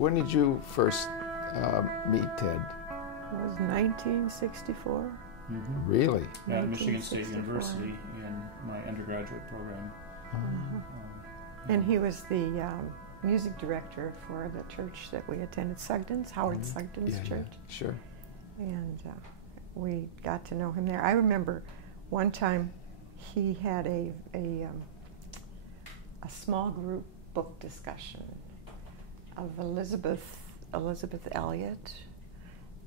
When did you first meet Ted? It was 1964. Mm-hmm. Really? Yeah, at Michigan State University in my undergraduate program. And he was the music director for the church that we attended, Sugden's, Howard Sugden's church. Yeah, sure. And we got to know him there. I remember one time he had a small group book discussion of Elizabeth Elliot,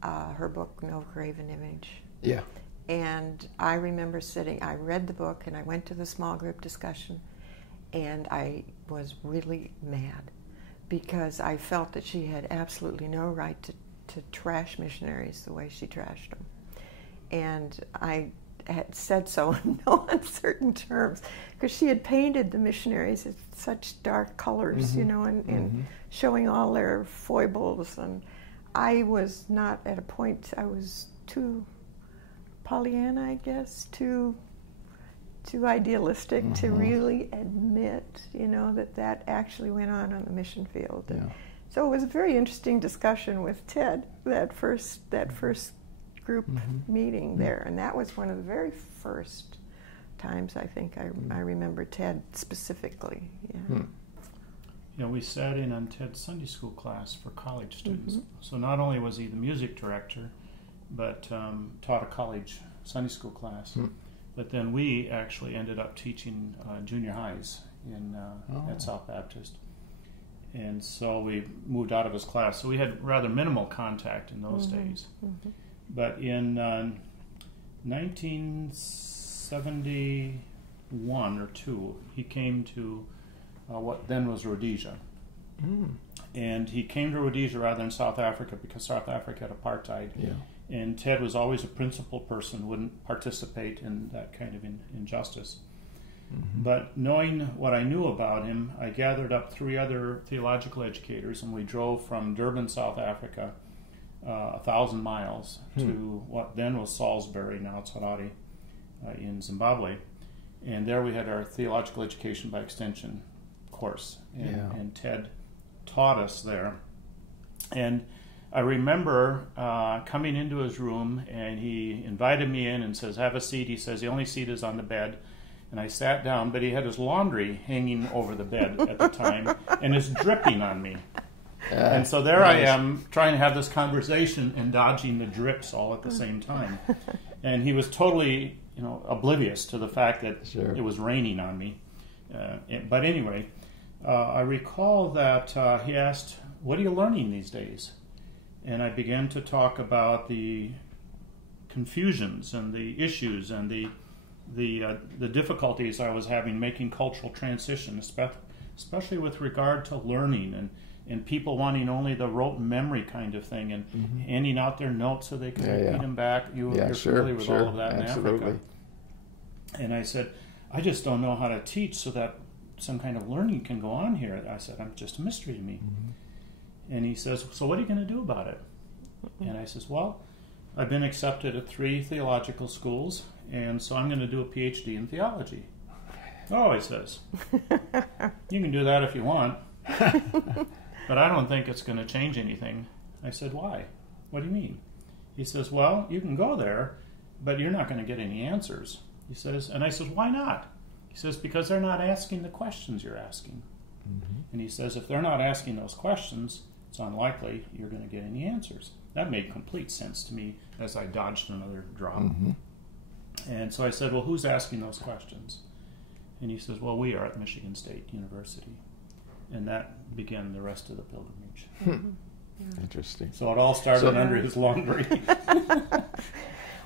her book No Graven Image. Yeah. And I remember I read the book and I went to the small group discussion, and I was really mad because I felt that she had absolutely no right to trash missionaries the way she trashed them. And I had said so in no uncertain terms, because she had painted the missionaries in such dark colors, you know, and showing all their foibles. And I was not at a point, I was too Pollyanna, I guess, too idealistic to really admit, you know, that actually went on the mission field. And so it was a very interesting discussion with Ted, that first group meeting there, and that was one of the very first times I think I remember Ted specifically. Yeah. You know, we sat in on Ted's Sunday school class for college students. So not only was he the music director, but taught a college Sunday school class. But then we actually ended up teaching junior highs at South Baptist. And so we moved out of his class. So we had rather minimal contact in those days. But in 1971 or 2, he came to what then was Rhodesia. And he came to Rhodesia rather than South Africa because South Africa had apartheid. Yeah. And Ted was always a principled person, wouldn't participate in that kind of injustice. But knowing what I knew about him, I gathered up 3 other theological educators, and we drove from Durban, South Africa, 1,000 miles to what then was Salisbury, now it's Harare, in Zimbabwe. And there we had our theological education by extension course. And Ted taught us there. And I remember coming into his room, and he invited me in and says, "Have a seat." He says, "The only seat is on the bed." And I sat down, but he had his laundry hanging over the bed at the time, and it's dripping on me. And so there I am, trying to have this conversation and dodging the drips all at the same time. And he was totally, oblivious to the fact that it was raining on me. But anyway, I recall that he asked, "What are you learning these days?" And I began to talk about the confusions and the issues and the difficulties I was having making cultural transition, especially with regard to learning and people wanting only the rote memory kind of thing, and handing out their notes so they can repeat them back. You're familiar with all of that in Africa. And I said, "I just don't know how to teach so that some kind of learning can go on here." I said, "I'm just a mystery to me." And he says, "So what are you going to do about it?" And I says, "Well, I've been accepted at 3 theological schools, and so I'm going to do a PhD in theology." "Oh," he says, "you can do that if you want, but I don't think it's going to change anything." I said, "Why? What do you mean?" He says, "Well, you can go there, but you're not going to get any answers." He says, and I says, "Why not?" He says, "Because they're not asking the questions you're asking." And he says, "If they're not asking those questions, it's unlikely you're going to get any answers." That made complete sense to me as I dodged another drop. And so I said, "Well, who's asking those questions?" And he says, "Well, we are at Michigan State University." And that began the rest of the pilgrimage. Interesting. So it all started under his laundry.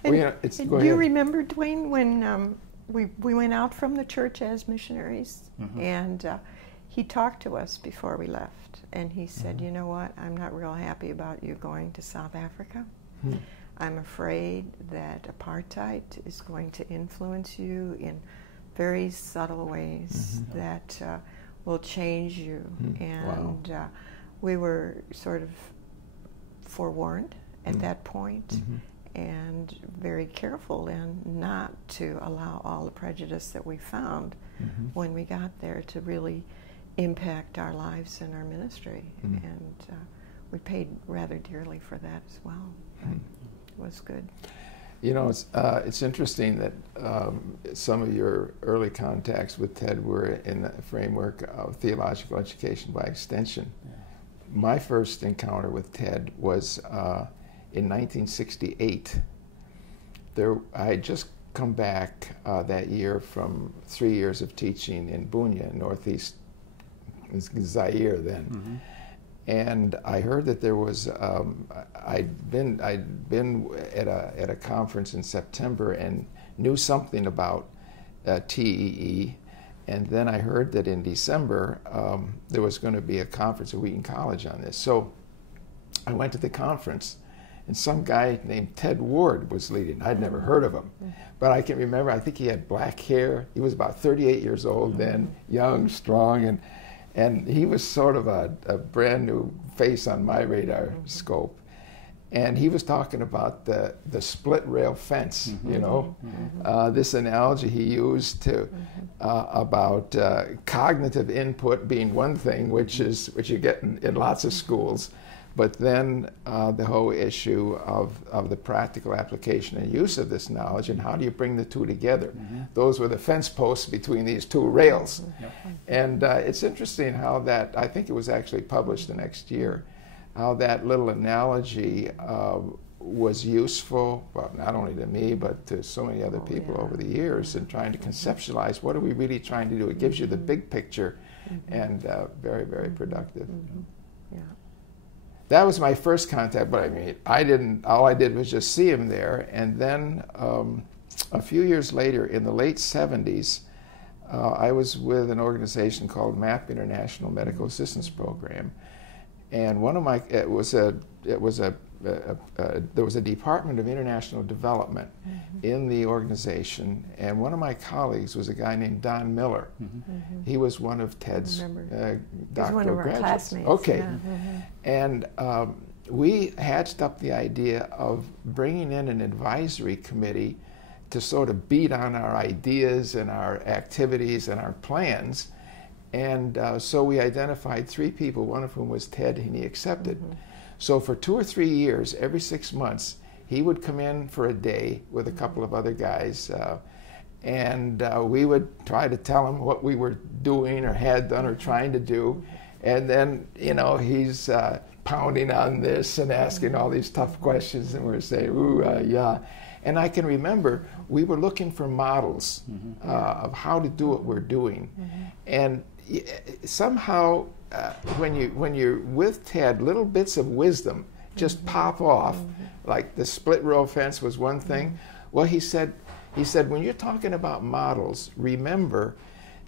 Do you remember, Dwayne, when we went out from the church as missionaries, and he talked to us before we left, and he said, "You know what, I'm not real happy about you going to South Africa. I'm afraid that apartheid is going to influence you in very subtle ways that will change you." And we were sort of forewarned at that point, and very careful and not to allow all the prejudice that we found when we got there to really impact our lives and our ministry. And we paid rather dearly for that as well. It was good. You know, it's interesting that some of your early contacts with Ted were in the framework of theological education by extension. Yeah. My first encounter with Ted was in 1968. I had just come back that year from 3 years of teaching in Bunia, northeast Zaire then. Mm-hmm. And I heard that there was, I'd been at a conference in September and knew something about TEE, and then I heard that in December there was going to be a conference at Wheaton College on this. So I went to the conference, and some guy named Ted Ward was leading. I'd never heard of him, but I can remember, I think he had black hair. He was about 38 years old then, young, strong, and he was sort of a brand new face on my radar scope. And he was talking about the split rail fence, you know, this analogy he used to about cognitive input being one thing, which you get in lots of schools, but then the whole issue of the practical application and use of this knowledge, and how do you bring the two together? Those were the fence posts between these two rails. And it's interesting how that, I think it was actually published the next year, how that little analogy was useful, well, not only to me, but to so many other people over the years, in trying to conceptualize what are we really trying to do. It gives you the big picture, and very, very productive. Yeah. That was my first contact, but I mean, all I did was just see him there. And then a few years later, in the late 70s, I was with an organization called MAP International Medical Assistance Program. And one of my, there was a Department of International Development in the organization, and one of my colleagues was a guy named Don Miller. He was one of Ted's doctoral graduates. Classmates. Okay. And we hatched up the idea of bringing in an advisory committee to sort of beat on our ideas and our activities and our plans. And so we identified 3 people, one of whom was Ted, and he accepted. So for 2 or 3 years, every 6 months, he would come in for a day with a couple of other guys, and we would try to tell him what we were doing or had done or trying to do. And then, you know, he's pounding on this and asking all these tough questions, and we're saying, ooh, yeah. And I can remember we were looking for models of how to do what we're doing. And somehow, when you're with Ted, little bits of wisdom just pop off. Like the split rail fence was one thing. Well, he said, when you're talking about models, remember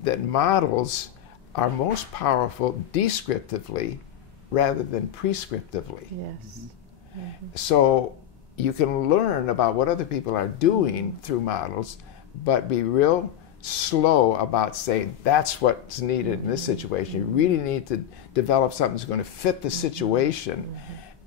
that models are most powerful descriptively rather than prescriptively. Yes. So you can learn about what other people are doing through models, but be real slow about saying that's what's needed in this situation. You really need to develop something that's going to fit the situation.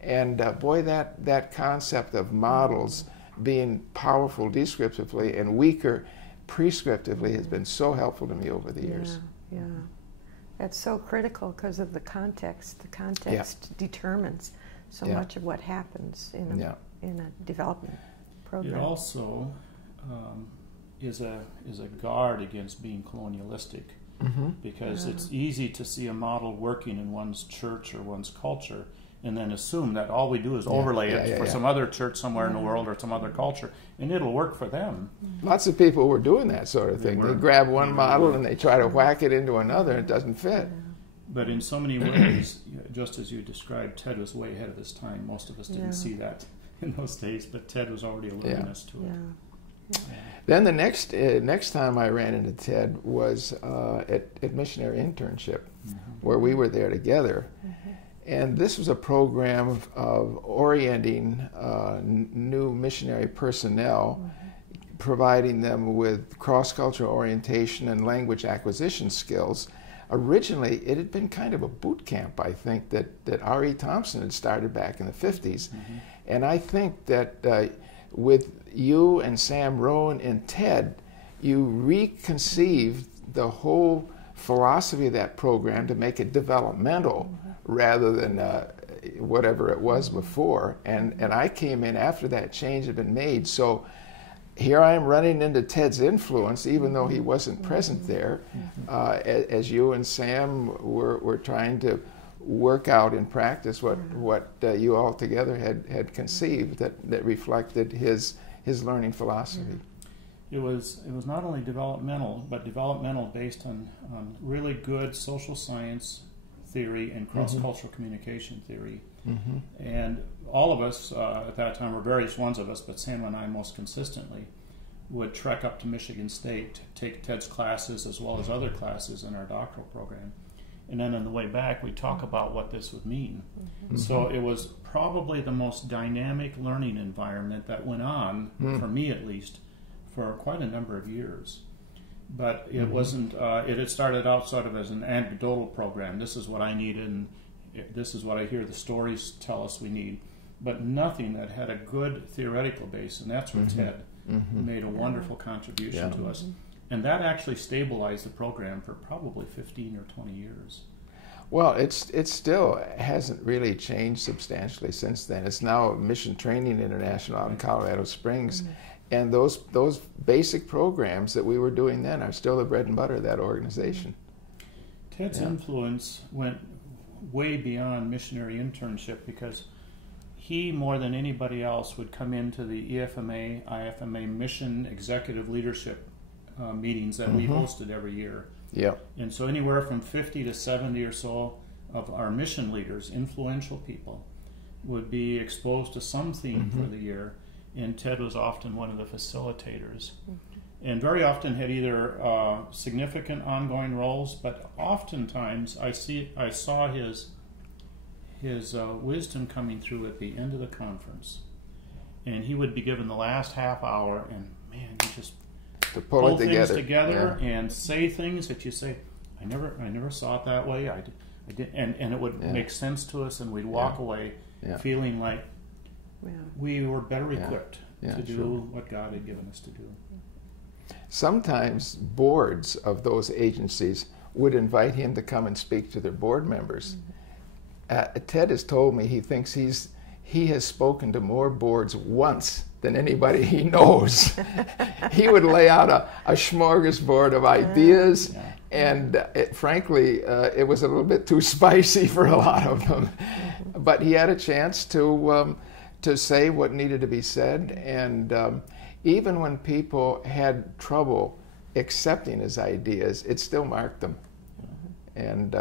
And boy, that concept of models being powerful descriptively and weaker prescriptively has been so helpful to me over the years. Yeah. That's so critical because of the context. The context determines so much of what happens in a development program. It also is a guard against being colonialistic, because it's easy to see a model working in one's church or one's culture and then assume that all we do is overlay it for some other church somewhere in the world or some other culture, and it'll work for them. Lots of people were doing that sort of thing. They grab one model and they try to whack it into another, and it doesn't fit. But in so many ways, just as you described, Ted was way ahead of his time. Most of us didn't see that in those days, but Ted was already alerting us to it. Then the next time I ran into Ted was at missionary internship, where we were there together. And this was a program of orienting new missionary personnel, providing them with cross-cultural orientation and language acquisition skills. Originally, it had been kind of a boot camp, I think, that R.E. Thompson had started back in the 50s. And I think that with you and Sam Rowan and Ted, you reconceived the whole philosophy of that program to make it developmental rather than whatever it was before. And I came in after that change had been made. So here I am running into Ted's influence, even though he wasn't present there, as you and Sam were trying to work out in practice what you all together had conceived that reflected his learning philosophy. It was not only developmental, but developmental based on really good social science theory and cross-cultural communication theory. And all of us at that time, or various ones of us, but Sam and I most consistently, would trek up to Michigan State to take Ted's classes as well as other classes in our doctoral program. And then on the way back, we'd talk about what this would mean. So it was probably the most dynamic learning environment that went on, for me at least, for quite a number of years. But it wasn't, it had started out sort of as an anecdotal program. This is what I needed, and this is what I hear the stories tell us we need. But nothing that had a good theoretical base, and that's where Ted made a wonderful contribution to us. And that actually stabilized the program for probably 15 or 20 years. Well, it still hasn't really changed substantially since then. It's now Mission Training International out in Colorado Springs. And those basic programs that we were doing then are still the bread and butter of that organization. Ted's influence went way beyond missionary internship, because he, more than anybody else, would come into the EFMA, IFMA mission executive leadership meetings that we hosted every year. And so anywhere from 50 to 70 or so of our mission leaders, influential people, would be exposed to some theme for the year. And Ted was often one of the facilitators, and very often had either significant ongoing roles, but oftentimes I saw his wisdom coming through at the end of the conference, and he would be given the last half hour, and man, he just to pull things together and say things that you say, I never saw it that way. I did, and it would make sense to us, and we'd walk away feeling like we were better equipped to do what God had given us to do. Sometimes boards of those agencies would invite him to come and speak to their board members. Ted has told me he thinks he has spoken to more boards once than anybody he knows. He would lay out a smorgasbord of ideas, and frankly, it was a little bit too spicy for a lot of them. But he had a chance to say what needed to be said, and even when people had trouble accepting his ideas, it still marked them. And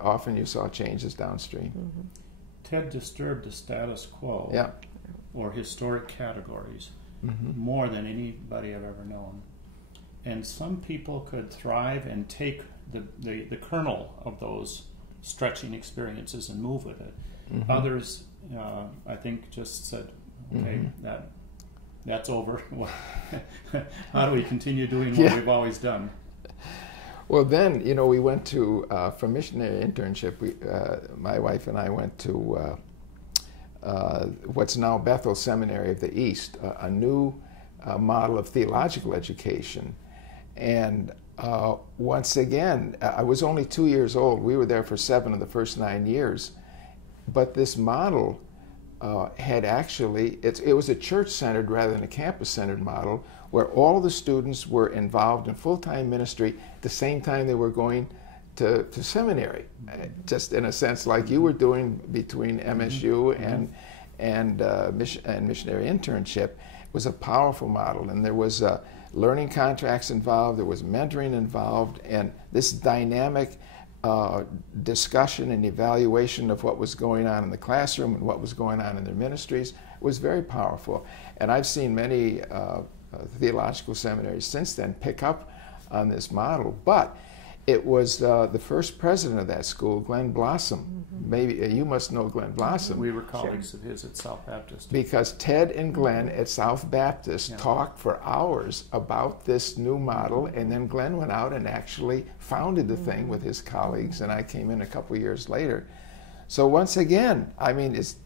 often you saw changes downstream. Ted disturbed the status quo or historic categories more than anybody I've ever known. And some people could thrive and take the kernel of those stretching experiences and move with it. Others, I think, just said, okay, that's over. How do we continue doing what we've always done? Well, then, we went to, for missionary internship, my wife and I went to what's now Bethel Seminary of the East, a new model of theological education. And once again, I was only 2 years old. We were there for 7 of the first 9 years. But this model had actually, it was a church-centered rather than a campus-centered model, where all the students were involved in full-time ministry at the same time they were going to seminary, just in a sense like you were doing between MSU and missionary internship. It was a powerful model, and there was learning contracts involved, there was mentoring involved, and this dynamic discussion and evaluation of what was going on in the classroom and what was going on in their ministries was very powerful. And I've seen many theological seminaries since then pick up on this model. But it was the first president of that school, Glenn Blossom. Maybe you must know Glenn Blossom. We were colleagues of his at South Baptist. Because Ted and Glenn at South Baptist talked for hours about this new model, and then Glenn went out and actually founded the thing with his colleagues, and I came in a couple years later. So once again, I mean, it's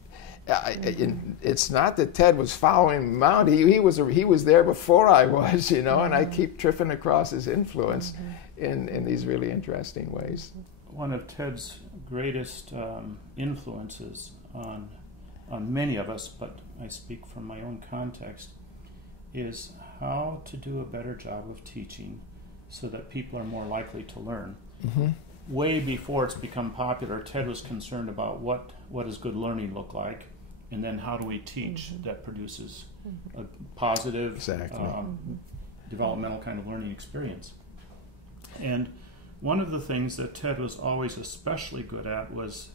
not that Ted was following him out. He was there before I was, and I keep tripping across his influence in these really interesting ways. One of Ted's greatest influences on many of us, but I speak from my own context, is how to do a better job of teaching so that people are more likely to learn. Mm-hmm. Way before it's become popular, Ted was concerned about what does good learning look like, and then how do we teach that produces a positive, developmental kind of learning experience. And one of the things that Ted was always especially good at was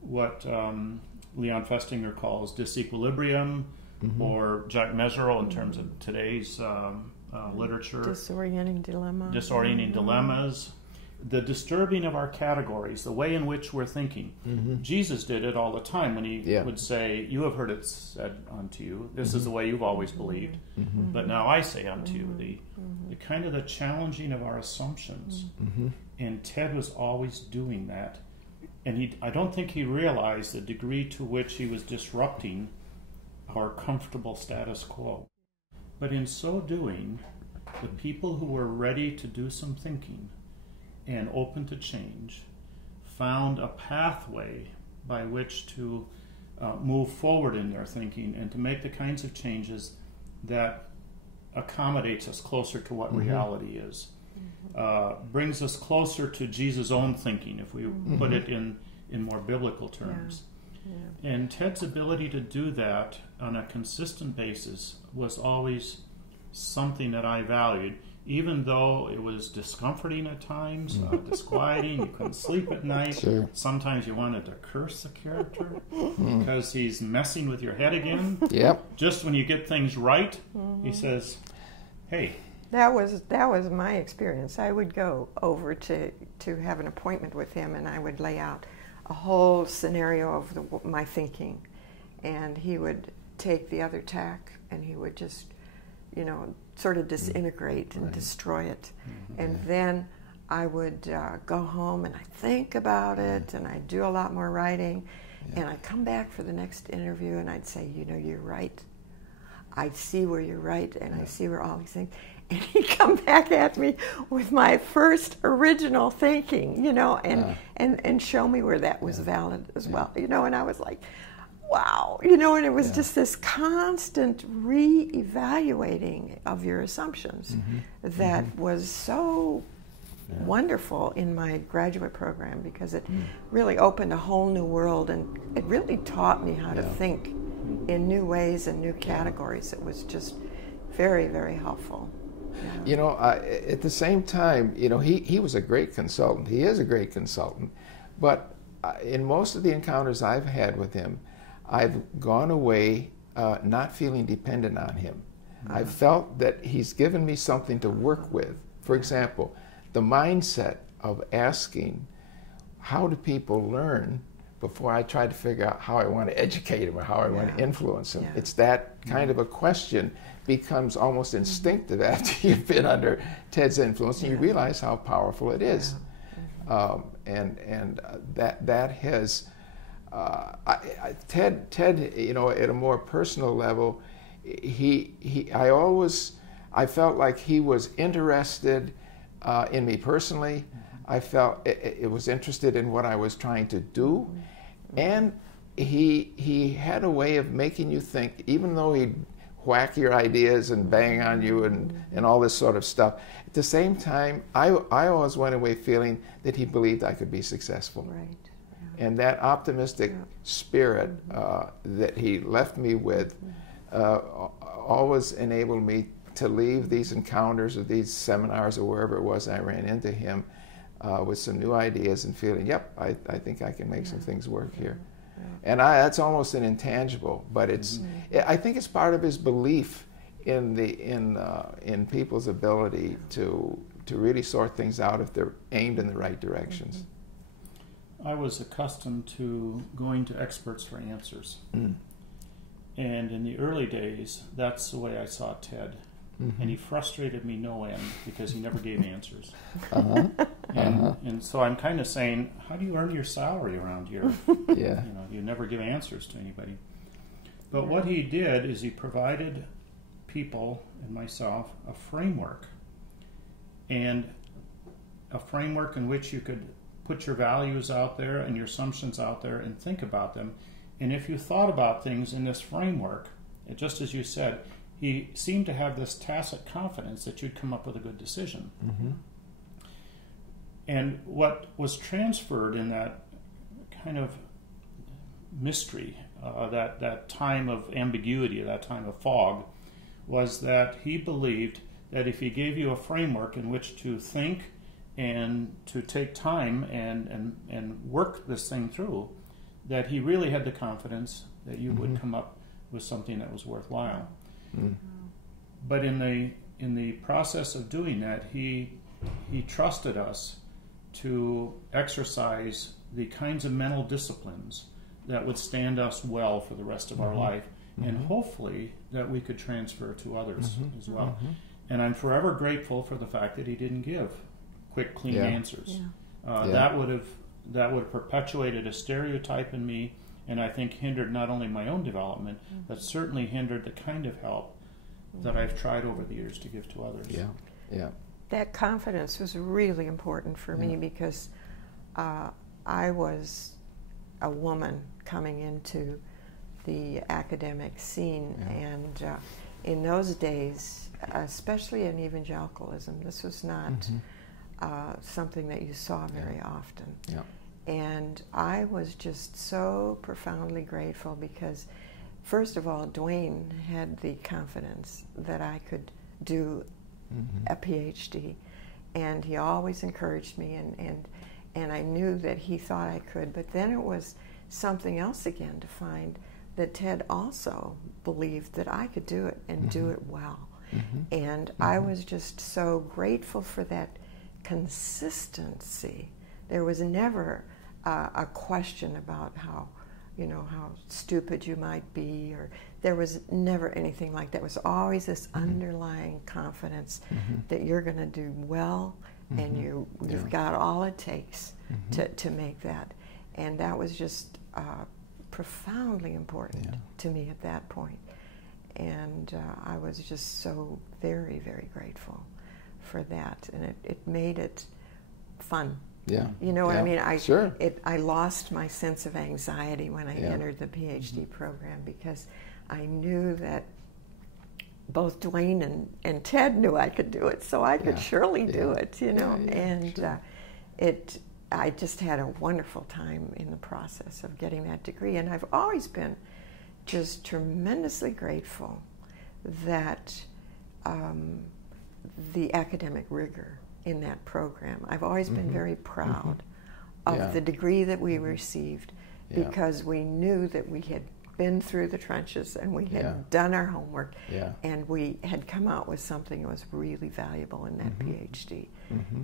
what Leon Festinger calls disequilibrium, or Jack Meserole in terms of today's literature. Disorienting dilemmas. The disturbing of our categories, the way in which we're thinking. Jesus did it all the time when he would say, "You have heard it said unto you, this is the way you've always believed, but now I say unto you." The kind of the challenging of our assumptions. And Ted was always doing that. And I don't think he realized the degree to which he was disrupting our comfortable status quo. But in so doing, the people who were ready to do some thinking and open to change found a pathway by which to move forward in their thinking and to make the kinds of changes that accommodates us closer to what reality is, brings us closer to Jesus' own thinking, if we put it in more biblical terms. And Ted's ability to do that on a consistent basis was always something that I valued, even though it was discomforting at times, disquieting. You couldn't sleep at night. Sure. Sometimes you wanted to curse the character because he's messing with your head again. Yep. Just when you get things right, he says, "Hey." That was my experience. I would go over to have an appointment with him, and I would lay out a whole scenario of my thinking, and he would take the other tack, and he would just, sort of disintegrate and destroy it. And then I would go home and I'd think about it, and I'd do a lot more writing, and I'd come back for the next interview and I'd say, you're right. I see where you're right, and I see where all these things. And he'd come back at me with my first original thinking, and show me where that was valid as well, and I was like, wow, and it was just this constant re-evaluating of your assumptions that was so wonderful in my graduate program, because it really opened a whole new world, and it really taught me how to think in new ways and new categories. It was just very, very helpful. At the same time, he was a great consultant. He is a great consultant. But in most of the encounters I've had with him, I've gone away not feeling dependent on him. I've felt that he's given me something to work with. For example, the mindset of asking, how do people learn, before I try to figure out how I want to educate them or how I want to influence them. It's that kind of a question becomes almost instinctive after you've been under Ted's influence, and you realize how powerful it is. And that has Ted, at a more personal level, I felt like he was interested in me personally. I felt it was interested in what I was trying to do, and he had a way of making you think, even though he'd whack your ideas and bang on you and all this sort of stuff. At the same time, I always went away feeling that he believed I could be successful. Right. And that optimistic spirit that he left me with always enabled me to leave these encounters or these seminars or wherever it was I ran into him with some new ideas and feeling, yep, I think I can make some things work here. And that's almost an intangible, but I think it's part of his belief in people's ability to really sort things out if they're aimed in the right directions. I was accustomed to going to experts for answers. And in the early days, that's the way I saw Ted. And he frustrated me no end because he never gave answers. And so I'm kind of saying, how do you earn your salary around here? You never give answers to anybody. But what he did is he provided people and myself a framework. And a framework in which you could put your values out there and your assumptions out there and think about them. And if you thought about things in this framework, just as you said, he seemed to have this tacit confidence that you'd come up with a good decision. Mm-hmm. And what was transferred in that kind of mystery, that time of ambiguity, that time of fog, was that he believed that if he gave you a framework in which to think and to take time and work this thing through, that he really had the confidence that you would come up with something that was worthwhile. Mm. But in the process of doing that, he trusted us to exercise the kinds of mental disciplines that would stand us well for the rest of our life, and hopefully that we could transfer to others as well. And I'm forever grateful for the fact that he didn't give quick, clean answers. That would have perpetuated a stereotype in me, and I think hindered not only my own development, but certainly hindered the kind of help that I've tried over the years to give to others. That confidence was really important for me because I was a woman coming into the academic scene, and in those days, especially in evangelicalism, this was not something that you saw very often. And I was just so profoundly grateful because, first of all, Dwayne had the confidence that I could do a PhD, and he always encouraged me, and I knew that he thought I could. But then it was something else again to find that Ted also believed that I could do it and do it well. And I was just so grateful for that consistency. There was never a question about how stupid you might be, or there was never anything like that. It was always this underlying confidence that you're going to do well, and you've got all it takes to make that. And that was just profoundly important to me at that point. And I was just so very, very grateful for that. And it made it fun. You know what I mean? I lost my sense of anxiety when I entered the PhD program, because I knew that both Dwayne and Ted knew I could do it, so I could surely do it, and I just had a wonderful time in the process of getting that degree. And I've always been just tremendously grateful that the academic rigor in that program. I've always been very proud of the degree that we received, because we knew that we had been through the trenches and we had done our homework, and we had come out with something that was really valuable in that PhD.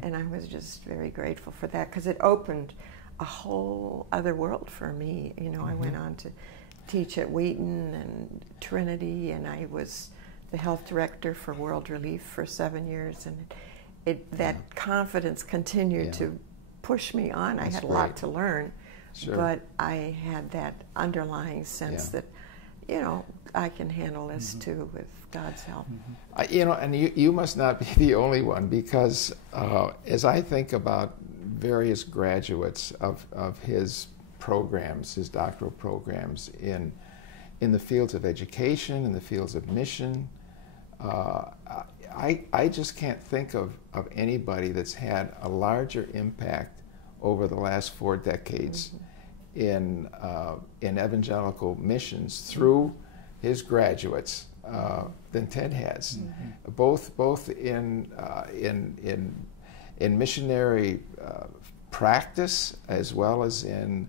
And I was just very grateful for that, because it opened a whole other world for me. I went on to teach at Wheaton and Trinity, and I was the health director for World Relief for 7 years, and that confidence continued to push me on. I had a lot to learn, but I had that underlying sense that, I can handle this too with God's help. And you must not be the only one, because as I think about various graduates of his programs, his doctoral programs in the fields of education, in the fields of mission, I just can't think of anybody that's had a larger impact over the last 4 decades in evangelical missions through his graduates than Ted has, both in missionary practice as well as in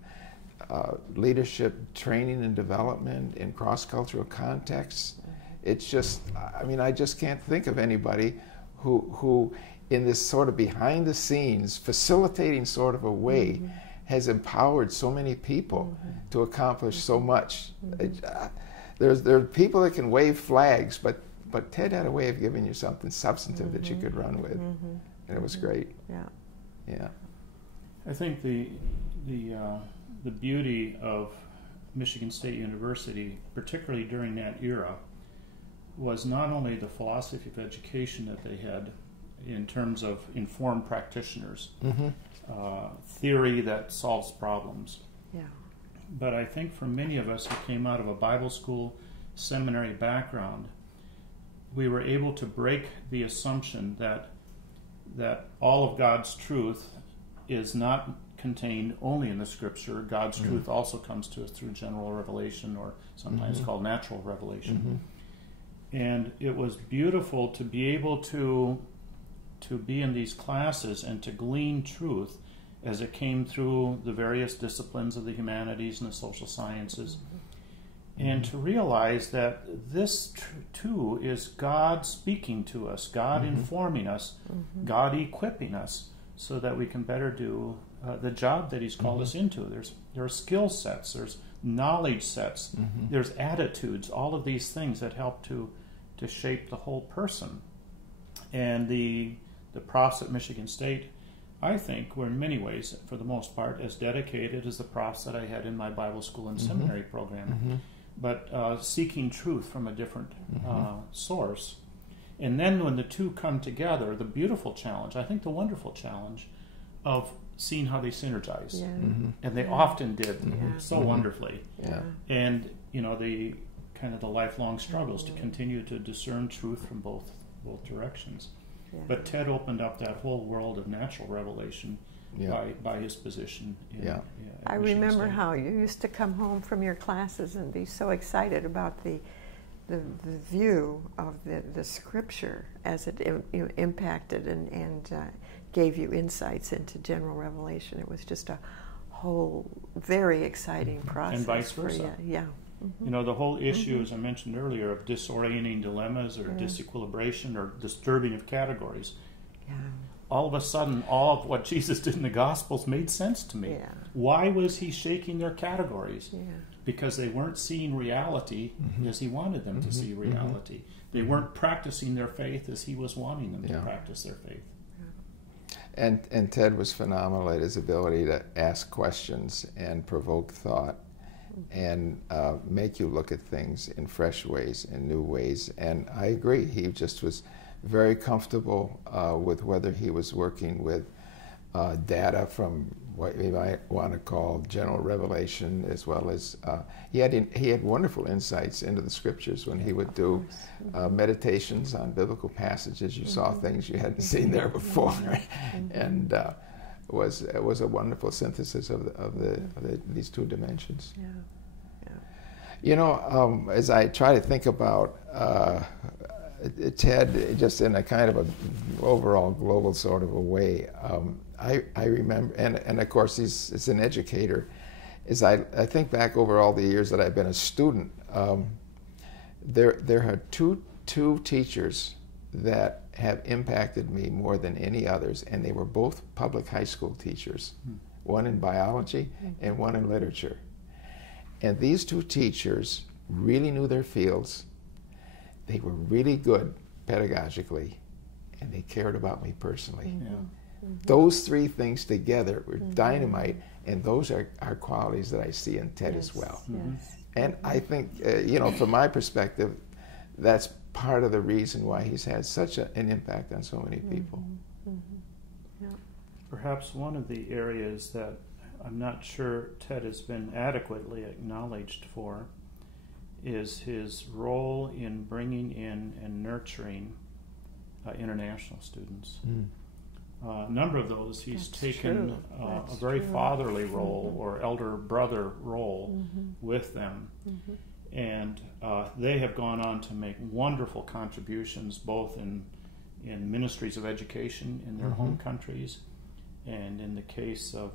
leadership training and development in cross-cultural contexts. It's just, I just can't think of anybody who in this sort of behind the scenes, facilitating sort of a way, has empowered so many people to accomplish so much. There are people that can wave flags, but Ted had a way of giving you something substantive that you could run with, and it was great. I think the beauty of Michigan State University, particularly during that era, was not only the philosophy of education that they had in terms of informed practitioners, theory that solves problems, but I think for many of us who came out of a Bible school, seminary background, we were able to break the assumption that all of God's truth is not contained only in the Scripture. God's truth also comes to us through general revelation, or sometimes called natural revelation. And it was beautiful to be able to be in these classes and to glean truth as it came through the various disciplines of the humanities and the social sciences, and to realize that this too is God speaking to us, God informing us, God equipping us so that we can better do the job that He's called us into. There are skill sets, there's knowledge sets, there's attitudes, all of these things that help to shape the whole person. And the profs at Michigan State, I think, were in many ways, for the most part, as dedicated as the profs that I had in my Bible school and seminary program, but seeking truth from a different source. And then when the two come together, the beautiful challenge, I think the wonderful challenge of seeing how they synergize. And they often did so wonderfully. And, you know, the kind of the lifelong struggles to continue to discern truth from both directions. But Ted opened up that whole world of natural revelation by his position in I remember how you used to come home from your classes and be so excited about the view of the Scripture as it impacted and gave you insights into general revelation. It was just a whole very exciting process. And vice versa. You know, the whole issue, as I mentioned earlier, of disorienting dilemmas or disequilibration or disturbing of categories. All of a sudden, all of what Jesus did in the Gospels made sense to me. Why was He shaking their categories? Because they weren't seeing reality as He wanted them to see reality. They weren't practicing their faith as He was wanting them to practice their faith. And Ted was phenomenal at his ability to ask questions and provoke thought and make you look at things in fresh ways, in new ways. And I agree, he just was very comfortable with whether he was working with data from what you might want to call general revelation, as well as he had wonderful insights into the Scriptures when he would do meditations on biblical passages. You saw things you hadn't seen there before, and it was a wonderful synthesis of these two dimensions. You know, as I try to think about Ted, just in a kind of an overall global sort of a way, I remember, and of course he's an educator, as I think back over all the years that I've been a student, there are two teachers that have impacted me more than any others, and they were both public high school teachers, one in biology and one in literature. And these two teachers really knew their fields. They were really good pedagogically, and they cared about me personally. Those three things together were dynamite, and those are qualities that I see in Ted as well. And I think, you know, from my perspective, that's part of the reason why he's had such an impact on so many people. Perhaps one of the areas that I'm not sure Ted has been adequately acknowledged for is his role in bringing in and nurturing international students. A number of those he's taken a very fatherly role or elder brother role with them. And they have gone on to make wonderful contributions both in ministries of education in their home countries, and in the case of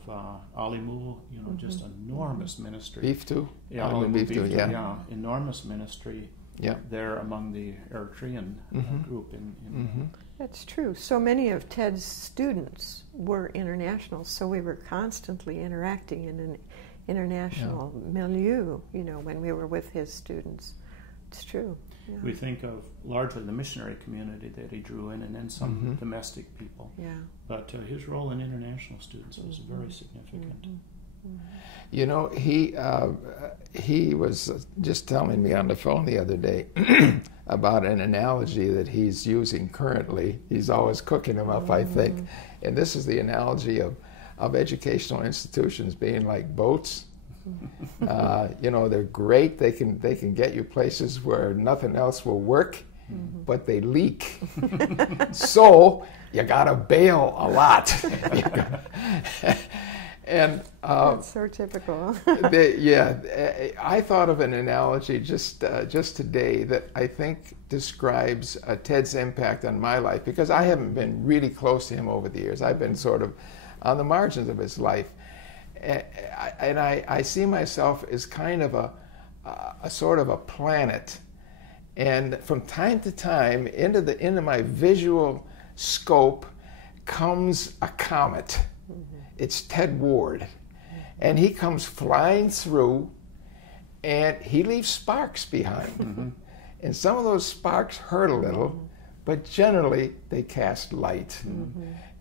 Alimu, you know, just enormous ministry. Beef too? Yeah, Alimu Beef too, enormous ministry there among the Eritrean group. That's true. So many of Ted's students were international, so we were constantly interacting in an international milieu, you know, when we were with his students. It's true. We think of largely the missionary community that he drew in, and then some domestic people. But his role in international students was very significant. You know, he was just telling me on the phone the other day about an analogy that he's using currently. He's always cooking them up, I think. And this is the analogy of educational institutions being like boats You know, they're great. They can get you places where nothing else will work, but they leak. So you gotta bail a lot. And that's so typical. I thought of an analogy just today that I think describes Ted's impact on my life, because I haven't been really close to him over the years. I've been sort of on the margins of his life, and I see myself as kind of a sort of a planet, and from time to time into my visual scope comes a comet. It's Ted Ward, and he comes flying through, and he leaves sparks behind. And some of those sparks hurt a little, but generally they cast light.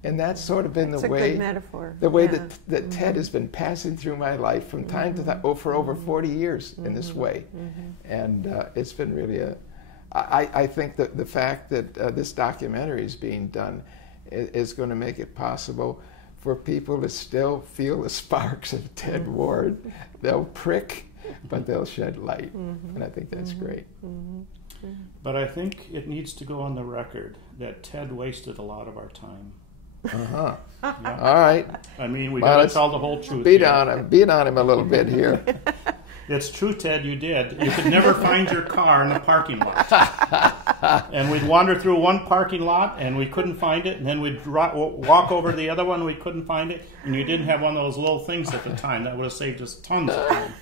And that's sort of been the way, good metaphor. The way that Ted has been passing through my life from time to time, for over 40 years in this way. And it's been really I think that the fact that this documentary is being done is going to make it possible for people to still feel the sparks of Ted Ward. They'll prick, but they'll shed light. And I think that's great. But I think it needs to go on the record that Ted wasted a lot of our time. Yeah. All right. I mean, we got to tell the whole truth. Beat on him a little bit here. It's true, Ted, you did. You could never find your car in the parking lot. And we'd wander through one parking lot, and we couldn't find it, and then we'd walk over to the other one, we couldn't find it, and you didn't have one of those little things at the time. That would have saved us tons of time.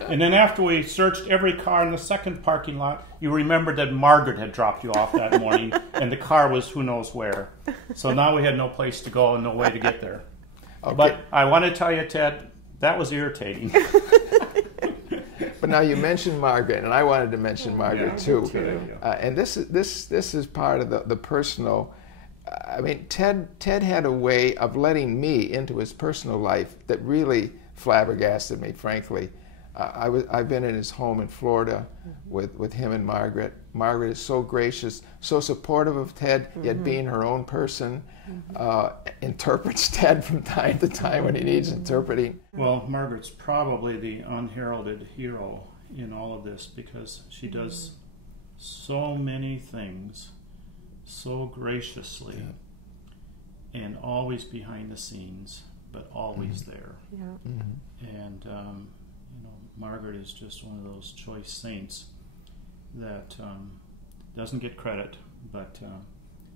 And then after we searched every car in the second parking lot, you remembered that Margaret had dropped you off that morning, and the car was who knows where. So now we had no place to go and no way to get there. Okay. But I want to tell you, Ted, that was irritating. But now you mentioned Margaret, and I wanted to mention Margaret too. And this is part of the personal. I mean, Ted had a way of letting me into his personal life that really flabbergasted me, frankly. I've been in his home in Florida with him and Margaret. Margaret is so gracious, so supportive of Ted, yet being her own person, interprets Ted from time to time when he needs interpreting. Well, Margaret's probably the unheralded hero in all of this, because she does so many things so graciously and always behind the scenes, but always there. And Margaret is just one of those choice saints that doesn't get credit, but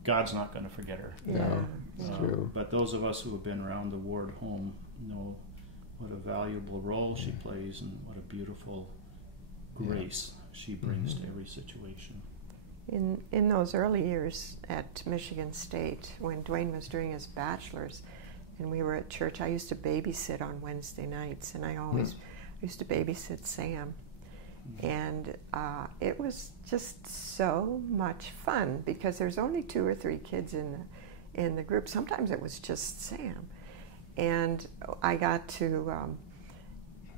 God's not going to forget her. No, it's true. But those of us who have been around the Ward home know what a valuable role she plays and what a beautiful grace she brings to every situation. In those early years at Michigan State, when Dwayne was doing his bachelor's, and we were at church, I used to babysit on Wednesday nights, and I always used to babysit Sam. And it was just so much fun, because there's only 2 or 3 kids in the group. Sometimes it was just Sam. And I got to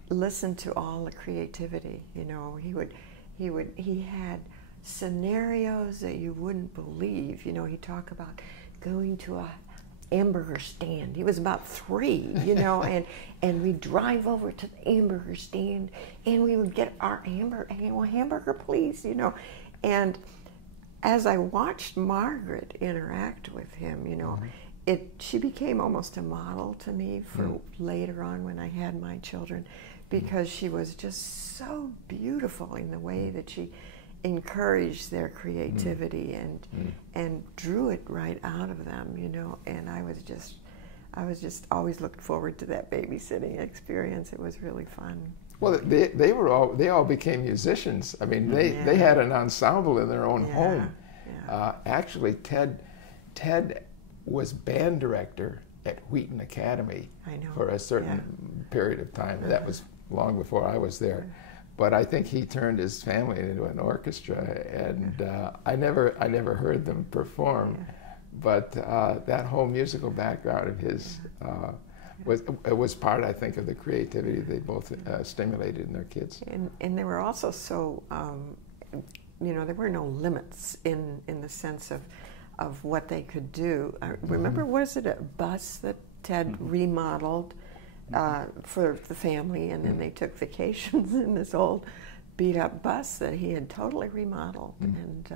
listen to all the creativity. You know, he had scenarios that you wouldn't believe. You know, he'd talk about going to a hamburger stand. He was about 3, you know, and we'd drive over to the hamburger stand, and we would get our hamburger, please, you know. And as I watched Margaret interact with him, you know, she became almost a model to me for later on when I had my children, because she was just so beautiful in the way that she encouraged their creativity and drew it right out of them, you know. And I was just always looked forward to that babysitting experience. It was really fun. Well, they all became musicians. I mean, they had an ensemble in their own home. Actually, Ted was band director at Wheaton Academy for a certain period of time. That was long before I was there. But I think he turned his family into an orchestra, and I never heard them perform. But that whole musical background of his was part, I think, of the creativity they both stimulated in their kids. And they were also so, you know, there were no limits in the sense of what they could do. Remember, was it a bus that Ted remodeled for the family, and then they took vacations in this old beat-up bus that he had totally remodeled. And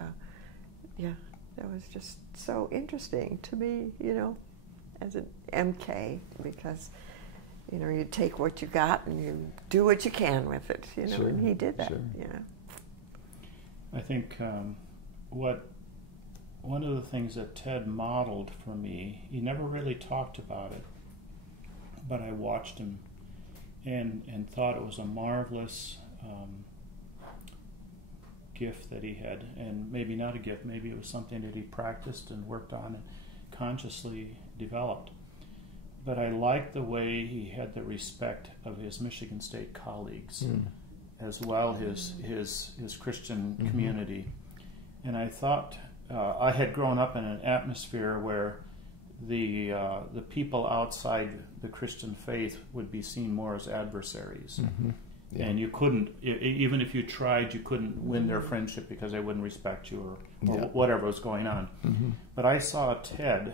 yeah, that was just so interesting to me, you know, as an MK, because, you know, you take what you got and you do what you can with it, you know, Sure. and he did that. Sure. Yeah. I think one of the things that Ted modeled for me, he never really talked about it, but I watched him and thought it was a marvelous gift that he had, and maybe not a gift, maybe it was something that he practiced and worked on and consciously developed. But I liked the way he had the respect of his Michigan State colleagues, as well his Christian community. And I thought I had grown up in an atmosphere where the people outside the Christian faith would be seen more as adversaries. Yeah. And you couldn't, even if you tried, you couldn't win their friendship because they wouldn't respect you or whatever was going on. But I saw Ted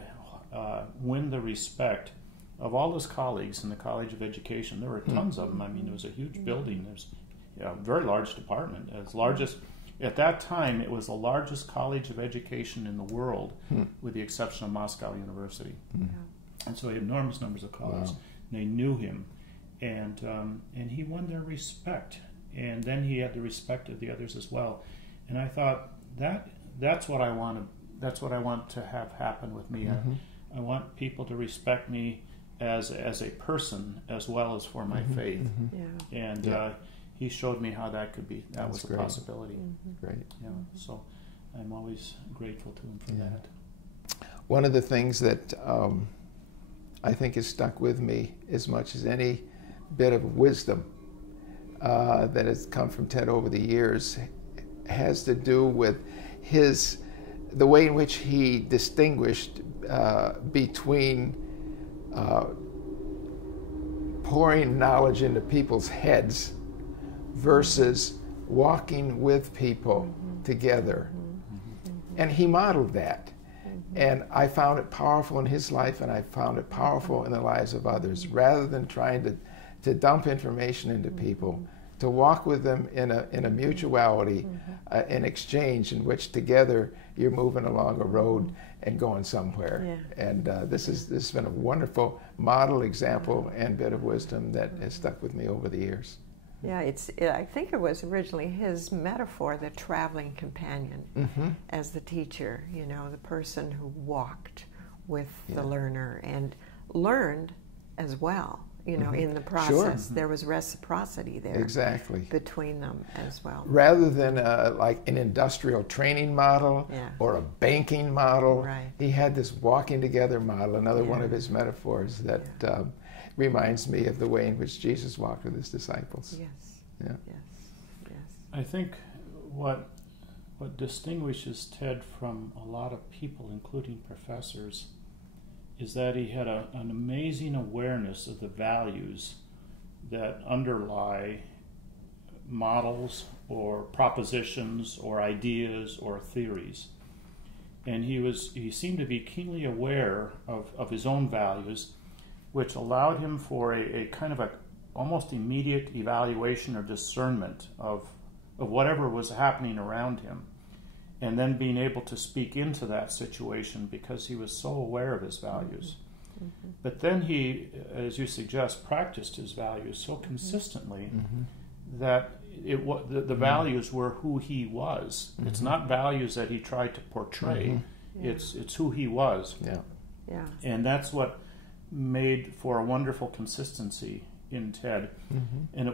win the respect of all his colleagues in the College of Education. There were tons of them. I mean, it was a huge building. There's a very large department. At that time, it was the largest college of education in the world, with the exception of Moscow University. And so he had enormous numbers of colleagues. Wow. And they knew him. And he won their respect, and then he had the respect of the others as well. And I thought that's what I want to have happen with me. I want people to respect me as a person as well as for my faith. And he showed me how that could be. That was a possibility. Great. Yeah. So I'm always grateful to him for that. One of the things that I think has stuck with me as much as any bit of wisdom that has come from Ted over the years has to do with the way in which he distinguished between pouring knowledge into people's heads versus walking with people together. And he modeled that. And I found it powerful in his life, and I found it powerful in the lives of others. Rather than trying to dump information into people, to walk with them in a mutuality, an exchange in which together you're moving along a road and going somewhere. And this has been a wonderful model, example, and bit of wisdom that has stuck with me over the years. Yeah, I think it was originally his metaphor, the traveling companion, as the teacher, you know, the person who walked with the learner and learned as well, you know, in the process. There was reciprocity there between them as well. Rather than like an industrial training model or a banking model, he had this walking together model, another one of his metaphors that reminds me of the way in which Jesus walked with his disciples. I think what distinguishes Ted from a lot of people, including professors, is that he had an amazing awareness of the values that underlie models or propositions or ideas or theories. And he seemed to be keenly aware of his own values, which allowed him for a kind of a almost immediate evaluation or discernment of whatever was happening around him, and then being able to speak into that situation because he was so aware of his values. But then he, as you suggest, practiced his values so consistently that the values were who he was. It's not values that he tried to portray. It's who he was. And that's what made for a wonderful consistency in Ted. And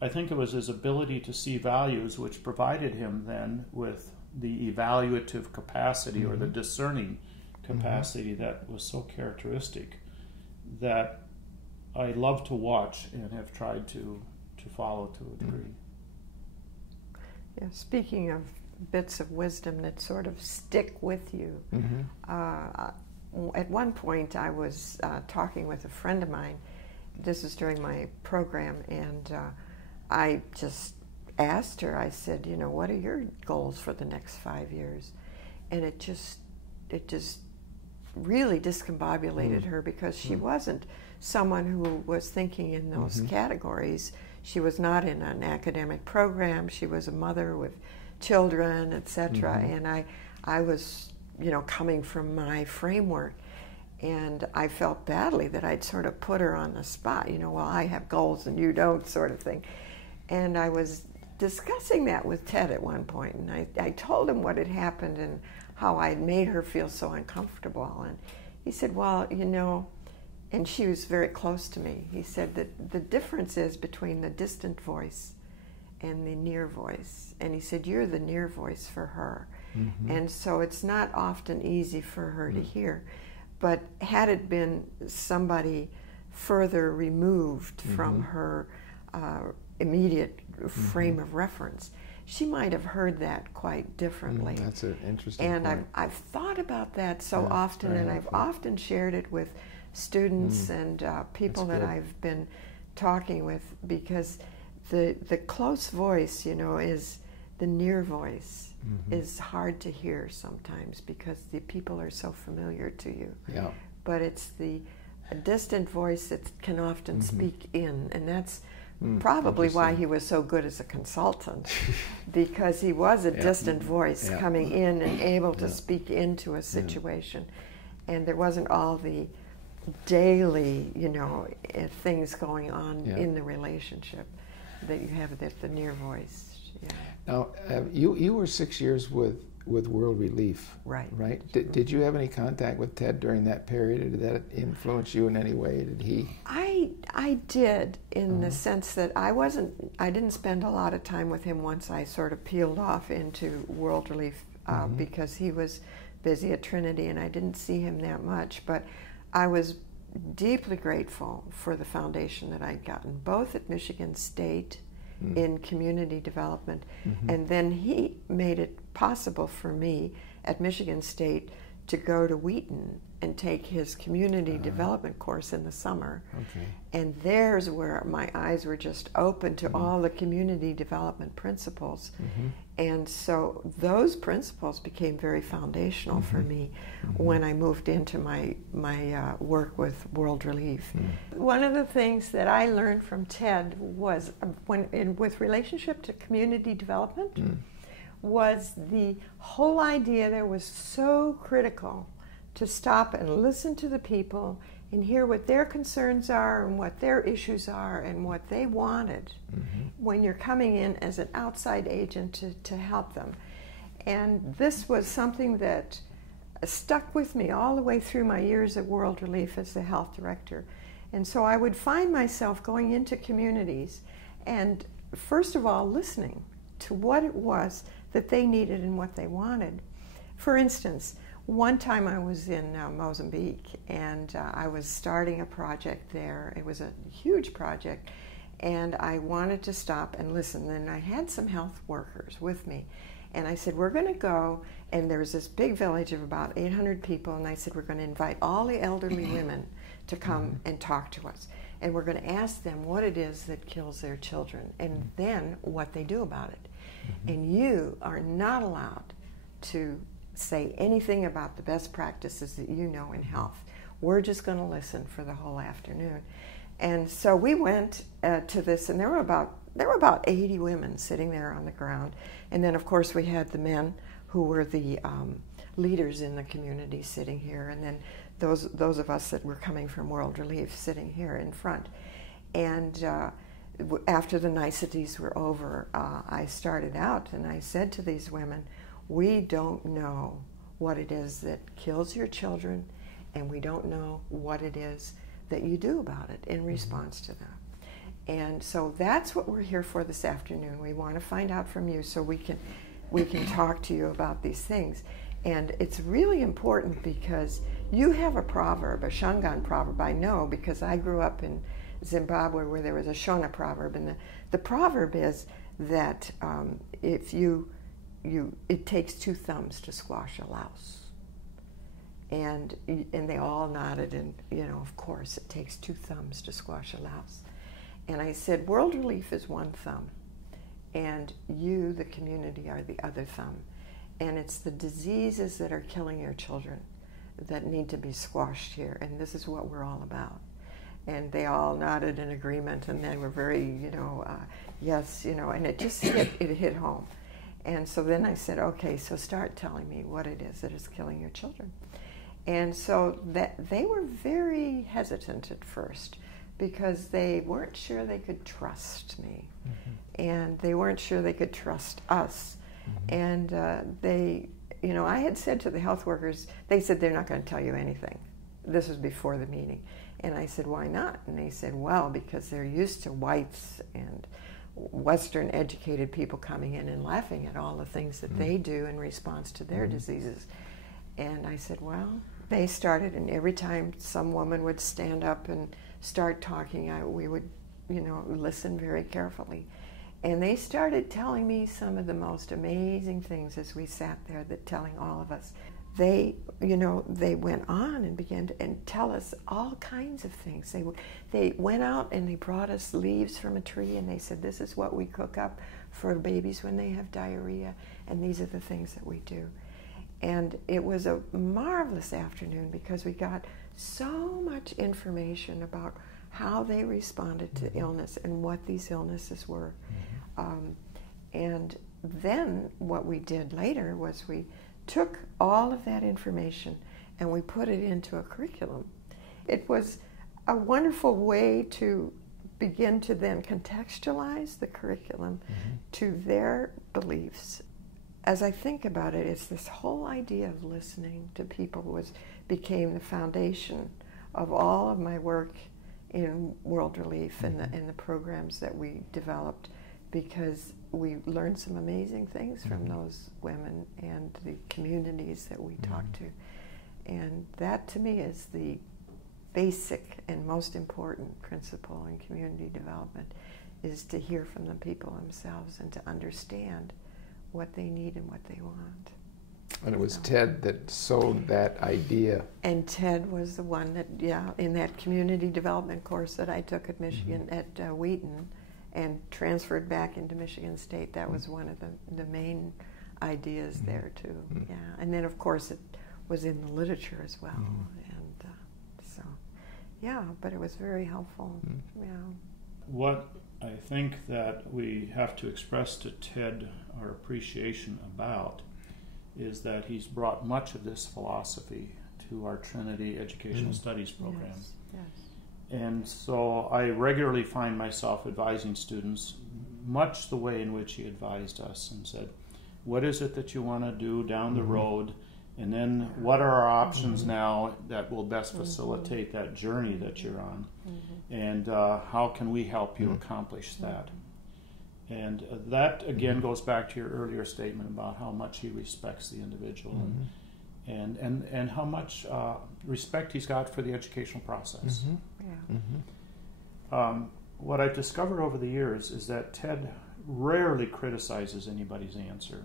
I think it was his ability to see values which provided him then with the evaluative capacity or the discerning capacity that was so characteristic that I love to watch and have tried to follow to a degree. Speaking of bits of wisdom that sort of stick with you, at one point I was talking with a friend of mine. This is during my program, and I just asked her, I said, you know, what are your goals for the next 5 years? And it just really discombobulated her, because she wasn't someone who was thinking in those categories. She was not in an academic program. She was a mother with children, etc. And I was, you know, coming from my framework, and I felt badly that I'd sort of put her on the spot, you know, well, I have goals and you don't, sort of thing. And I was discussing that with Ted at one point, and I told him what had happened and how I'd made her feel so uncomfortable. And he said, well, you know, and she was very close to me. He said that the difference is between the distant voice and the near voice. And he said, you're the near voice for her. And so it's not often easy for her to hear. But had it been somebody further removed from her immediate frame of reference, she might have heard that quite differently. That's an interesting point. And I've thought about that so often, and I've often shared it with students and people that I've been talking with, because the close voice, you know, is the near voice is hard to hear sometimes because the people are so familiar to you. Yeah. But it's the distant voice that can often speak in, and that's probably why he was so good as a consultant, because he was a distant voice coming in and able to speak into a situation, and there wasn't all the daily, you know, things going on in the relationship that you have with the near voice. Now, you were 6 years with World Relief, right? Did you have any contact with Ted during that period? Did that influence you in any way? Did he? I did, in the sense that I didn't spend a lot of time with him once I sort of peeled off into World Relief, because he was busy at Trinity and I didn't see him that much. But I was deeply grateful for the foundation that I'd gotten, both at Michigan State in community development, and then he made it possible for me at Michigan State to go to Wheaton and take his community development course in the summer. And there's where my eyes were just open to all the community development principles. And so those principles became very foundational for me when I moved into my work with World Relief. One of the things that I learned from Ted was, with relationship to community development, was the whole idea that was so critical to stop and listen to the people and hear what their concerns are and what their issues are and what they wanted when you're coming in as an outside agent to help them. And this was something that stuck with me all the way through my years at World Relief as the health director. And so I would find myself going into communities and, first of all, listening to what it was that they needed and what they wanted. For instance, one time I was in Mozambique, and I was starting a project there. It was a huge project, and I wanted to stop and listen. And I had some health workers with me, and I said, we're going to go, and there was this big village of about 800 people, and I said, we're going to invite all the elderly women to come and talk to us. And we're going to ask them what it is that kills their children, and then what they do about it. And you are not allowed to say anything about the best practices that you know in health. We're just going to listen for the whole afternoon. And so we went to this, and there were about 80 women sitting there on the ground. And then, of course, we had the men who were the leaders in the community sitting here, and then those of us that were coming from World Relief sitting here in front. And after the niceties were over, I started out and I said to these women, we don't know what it is that kills your children, and we don't know what it is that you do about it in response to that. And so that's what we're here for this afternoon. We want to find out from you so we can talk to you about these things. And it's really important because you have a proverb, a Shangaan proverb, I know, because I grew up in Zimbabwe where there was a Shona proverb, and the proverb is that it takes two thumbs to squash a louse. And they all nodded, and, you know, of course, it takes two thumbs to squash a louse. And I said, World Relief is one thumb, and you, the community, are the other thumb. And it's the diseases that are killing your children that need to be squashed here, and this is what we're all about. And they all nodded in agreement, and they were very, yes, and it just hit home. And so then I said, okay, so start telling me what it is that is killing your children. And so that they were very hesitant at first because they weren't sure they could trust me. And they weren't sure they could trust us. And I had said to the health workers, they said they're not going to tell you anything. This was before the meeting. And I said, why not? And they said, well, because they're used to whites and Western educated people coming in and laughing at all the things that they do in response to their diseases. And I said, well, they started, and every time some woman would stand up and start talking, we would, listen very carefully. And they started telling me some of the most amazing things as we sat there, telling all of us. They went on and began to tell us all kinds of things. They went out and they brought us leaves from a tree, and they said, this is what we cook up for babies when they have diarrhea, and these are the things that we do. And it was a marvelous afternoon because we got so much information about how they responded to illness and what these illnesses were. And then what we did later was we took all of that information and we put it into a curriculum. It was a wonderful way to begin to then contextualize the curriculum to their beliefs. As I think about it, it's this whole idea of listening to people became the foundation of all of my work in World Relief and the programs that we developed, because we learned some amazing things from those women and the communities that we talked to. And that, to me, is the basic and most important principle in community development, is to hear from the people themselves and to understand what they need and what they want. And it was Ted that sold that idea. And Ted was the one that, in that community development course that I took at Michigan, at Wheaton, and transferred back into Michigan State. That was one of the main ideas there too. Yeah, and then of course it was in the literature as well. And so, but it was very helpful. Yeah. What I think that we have to express to Ted our appreciation about is that he's brought much of this philosophy to our Trinity Educational Studies program. Yes. And so I regularly find myself advising students much the way in which he advised us and said, what is it that you want to do down the road? And then what are our options now that will best facilitate that journey that you're on? And how can we help you accomplish that? And that, again, goes back to your earlier statement about how much he respects the individual and how much respect he's got for the educational process. What I've discovered over the years is that Ted rarely criticizes anybody's answer.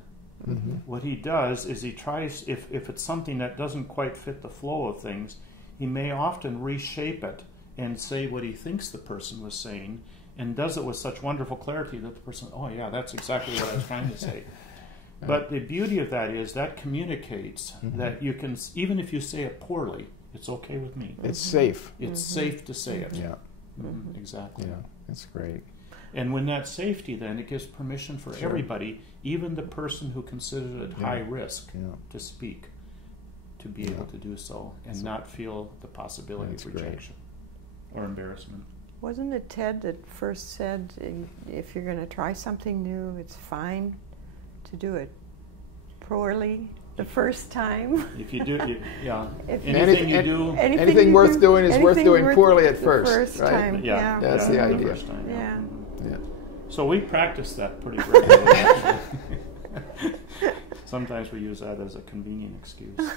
What he does is he tries, if it's something that doesn't quite fit the flow of things, he may often reshape it and say what he thinks the person was saying, and does it with such wonderful clarity that the person, oh yeah, that's exactly what I was trying to say. But the beauty of that is that communicates that you can, even if you say it poorly, it's okay with me. It's safe. It's safe to say it. Yeah. Exactly. Yeah, that's great. And when that safety, then it gives permission for everybody, even the person who considers it high risk, to speak, to be able to do so and not feel the possibility of rejection or embarrassment. Wasn't it Ted that first said, if you're going to try something new, it's fine to do it poorly the first time? If you do, anything worth doing is worth doing poorly at first, right? Time. Yeah, that's the idea. First time, yeah. So we practice that pretty regularly. Sometimes we use that as a convenient excuse.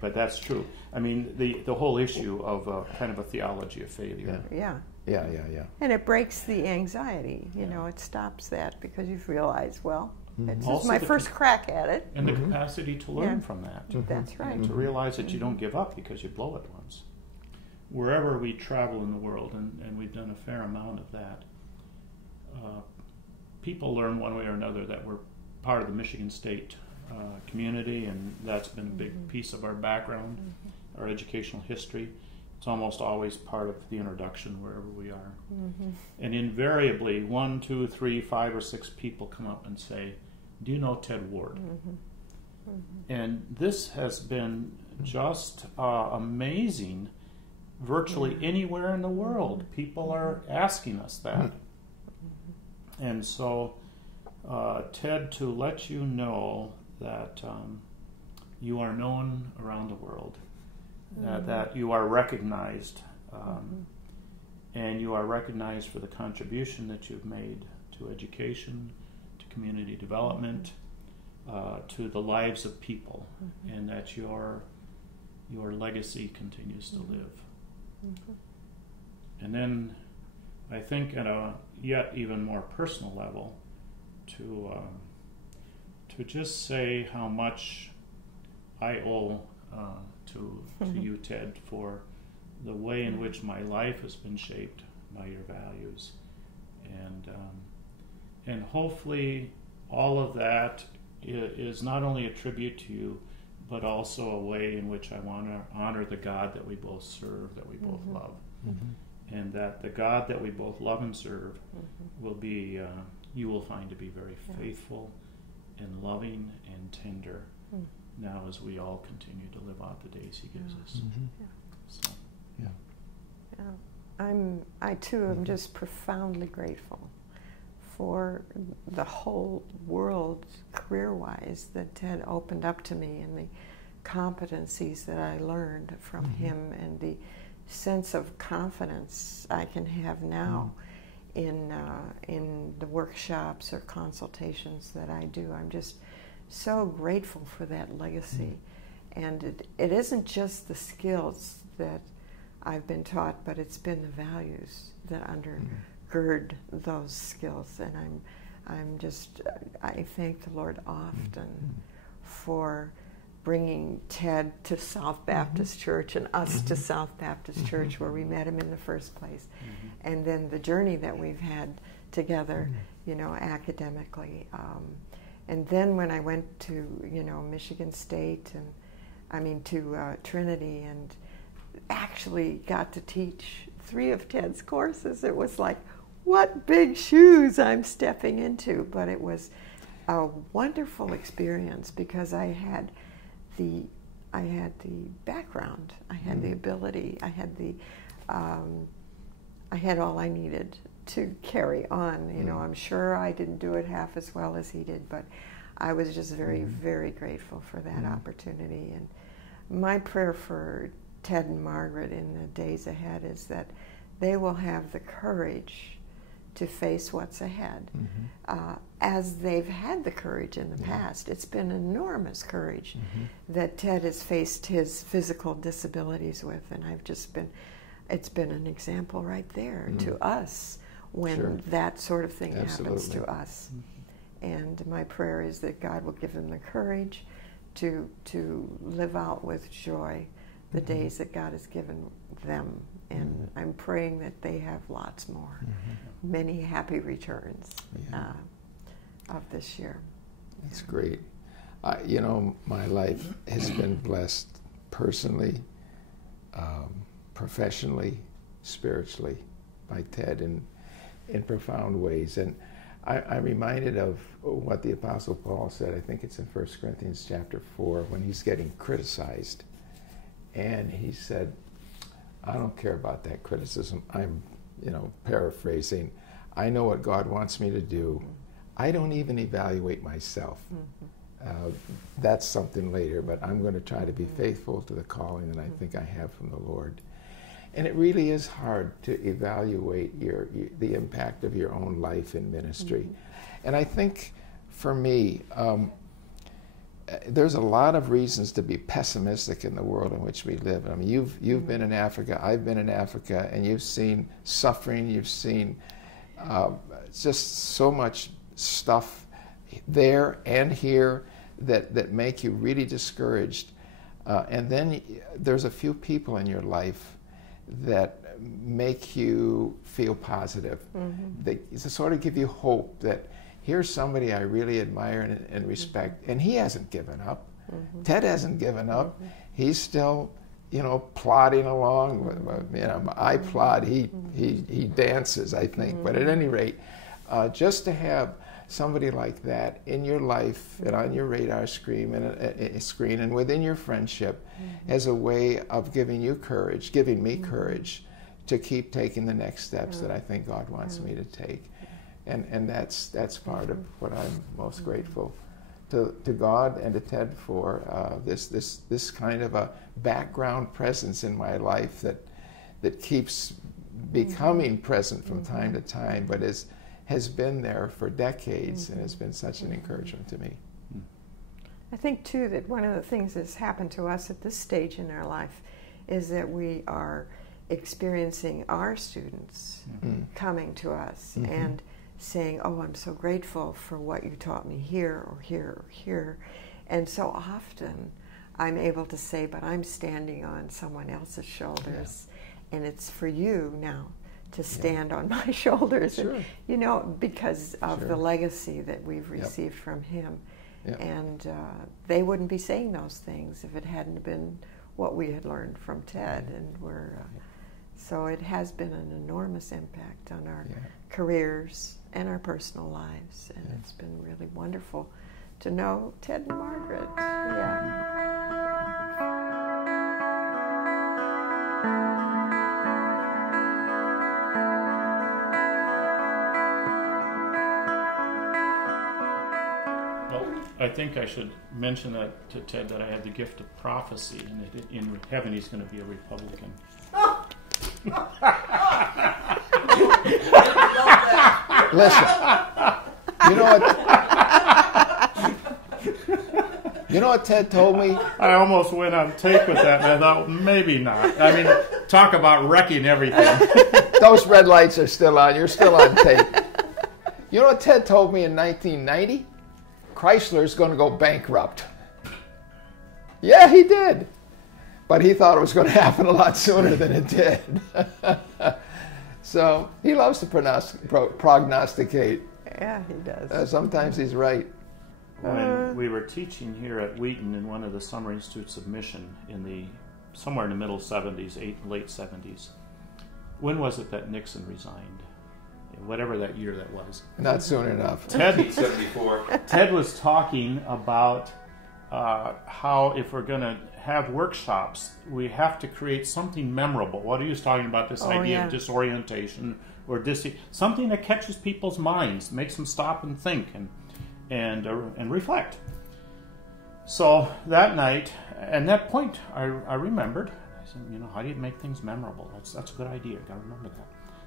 But that's true. I mean, the whole issue of kind of a theology of failure. Yeah. Yeah. And it breaks the anxiety. You know, it stops that because you've realized, well, this is my first crack at it. And the capacity to learn from that. That's right. And to realize that you don't give up because you blow it once. Wherever we travel in the world, and we've done a fair amount of that, people learn one way or another that we're part of the Michigan State community, and that's been a big piece of our background, our educational history. It's almost always part of the introduction wherever we are. And invariably, 1, 2, 3, 5, or 6 people come up and say, "Do you know Ted Ward?" And this has been just amazing. Virtually anywhere in the world, people are asking us that. And so, Ted, to let you know that you are known around the world, that you are recognized, and you are recognized for the contribution that you've made to education, to community development, to the lives of people, and that your legacy continues to live. And then I think at a yet even more personal level, to just say how much I owe to you, Ted, for the way in which my life has been shaped by your values, and hopefully all of that is not only a tribute to you, but also a way in which I want to honor the God that we both serve, that we both love, and that the God that we both love and serve will be, you will find to be very faithful and loving and tender now as we all continue to live out the days He gives us. So. I too am just profoundly grateful for the whole world, career-wise, that Ted opened up to me, and the competencies that I learned from him, and the sense of confidence I can have now in the workshops or consultations that I do. I'm just so grateful for that legacy. And it isn't just the skills that I've been taught, but it's been the values that undergird those skills. And I thank the Lord often for bringing Ted to South Baptist Church and us to South Baptist Church, where we met him in the first place. And then the journey that we've had together, you know, academically. And then when I went to, you know, Michigan State, and I mean to Trinity, and actually got to teach 3 of Ted's courses, it was like, what big shoes I'm stepping into. But it was a wonderful experience because I had the background, I had the ability, I had all I needed to carry on. You know, I'm sure I didn't do it half as well as he did, but I was just very, very grateful for that opportunity. And my prayer for Ted and Margaret in the days ahead is that they will have the courage to face what's ahead, as they've had the courage in the past. It's been enormous courage that Ted has faced his physical disabilities with, and it's been an example right there to us when that sort of thing happens to us. And my prayer is that God will give them the courage to live out with joy the days that God has given them. And I'm praying that they have lots more, many happy returns of this year. That's great. You know, my life has been blessed personally, professionally, spiritually by Ted in profound ways. And I'm reminded of what the Apostle Paul said, I think it's in 1 Corinthians chapter 4, when he's getting criticized. And he said, I don't care about that criticism. I'm, you know, paraphrasing. I know what God wants me to do. I don't even evaluate myself. That's something later, but I'm going to try to be faithful to the calling that I think I have from the Lord. And it really is hard to evaluate the impact of your own life in ministry. And I think for me, there's a lot of reasons to be pessimistic in the world in which we live. I mean, you've been in Africa, I've been in Africa, and you've seen suffering, you've seen just so much stuff there and here that make you really discouraged. And then there's a few people in your life that make you feel positive. They sort of give you hope that here's somebody I really admire and respect, and he hasn't given up. Ted hasn't given up. He's still, you know, plodding along. You know, I plod, he dances, I think. But at any rate, just to have somebody like that in your life and on your radar screen and within your friendship as a way of giving you courage, giving me courage to keep taking the next steps that I think God wants me to take. And that's part of what I'm most grateful to God and to Ted for, this kind of a background presence in my life that keeps becoming present from time to time, but has been there for decades and has been such an encouragement to me. I think too that one of the things that's happened to us at this stage in our life is that we are experiencing our students coming to us and saying, oh, I'm so grateful for what you taught me here or here or here. And so often I'm able to say, but I'm standing on someone else's shoulders, and it's for you now to stand on my shoulders, and, you know, because of the legacy that we've received from him. And they wouldn't be saying those things if it hadn't been what we had learned from Ted. And so it has been an enormous impact on our careers and our personal lives, and it's been really wonderful to know Ted and Margaret. Well, I think I should mention that to Ted that I had the gift of prophecy, and that in heaven he's going to be a Republican. Listen, you know what Ted told me? I almost went on tape with that, and I thought, maybe not. I mean, talk about wrecking everything. Those red lights are still on. You're still on tape. You know what Ted told me in 1990? Chrysler's going to go bankrupt. Yeah, he did. But he thought it was going to happen a lot sooner than it did. So he loves to prognosticate. Yeah, he does. Sometimes he's right. When we were teaching here at Wheaton in one of the summer institutes of mission somewhere in the middle 70s, late 70s, when was it that Nixon resigned? Whatever that year that was. Not soon enough. 1974. Ted was talking about how if we're going to have workshops, we have to create something memorable. What he was talking about, this idea of disorientation or something that catches people's minds, makes them stop and think and reflect. So that night, and that point, I remembered. I said, you know, how do you make things memorable? That's a good idea. Got to remember that.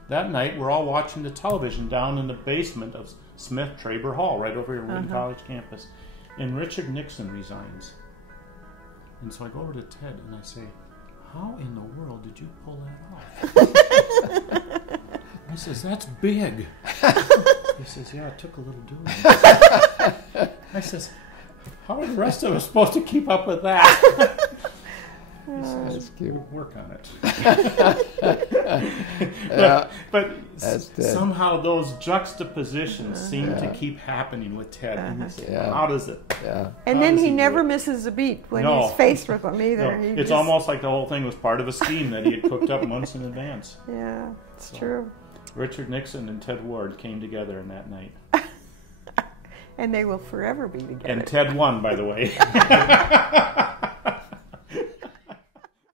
That night, we're all watching the television down in the basement of Smith-Traber Hall, right over here on Wheaton College campus. And Richard Nixon resigns. And so I go over to Ted and I say, how in the world did you pull that off? I says, that's big. He says, yeah, it took a little doing. I says, how are the rest of us supposed to keep up with that? He says, that's cute. Work on it. but somehow those juxtapositions seem to keep happening with Ted. And how does it? And then he never misses a beat when he's faced with them either. No. It's almost like the whole thing was part of a scheme that he had cooked up months in advance. Yeah, it's true. Richard Nixon and Ted Ward came together in that night. And they will forever be together. And Ted won, by the way.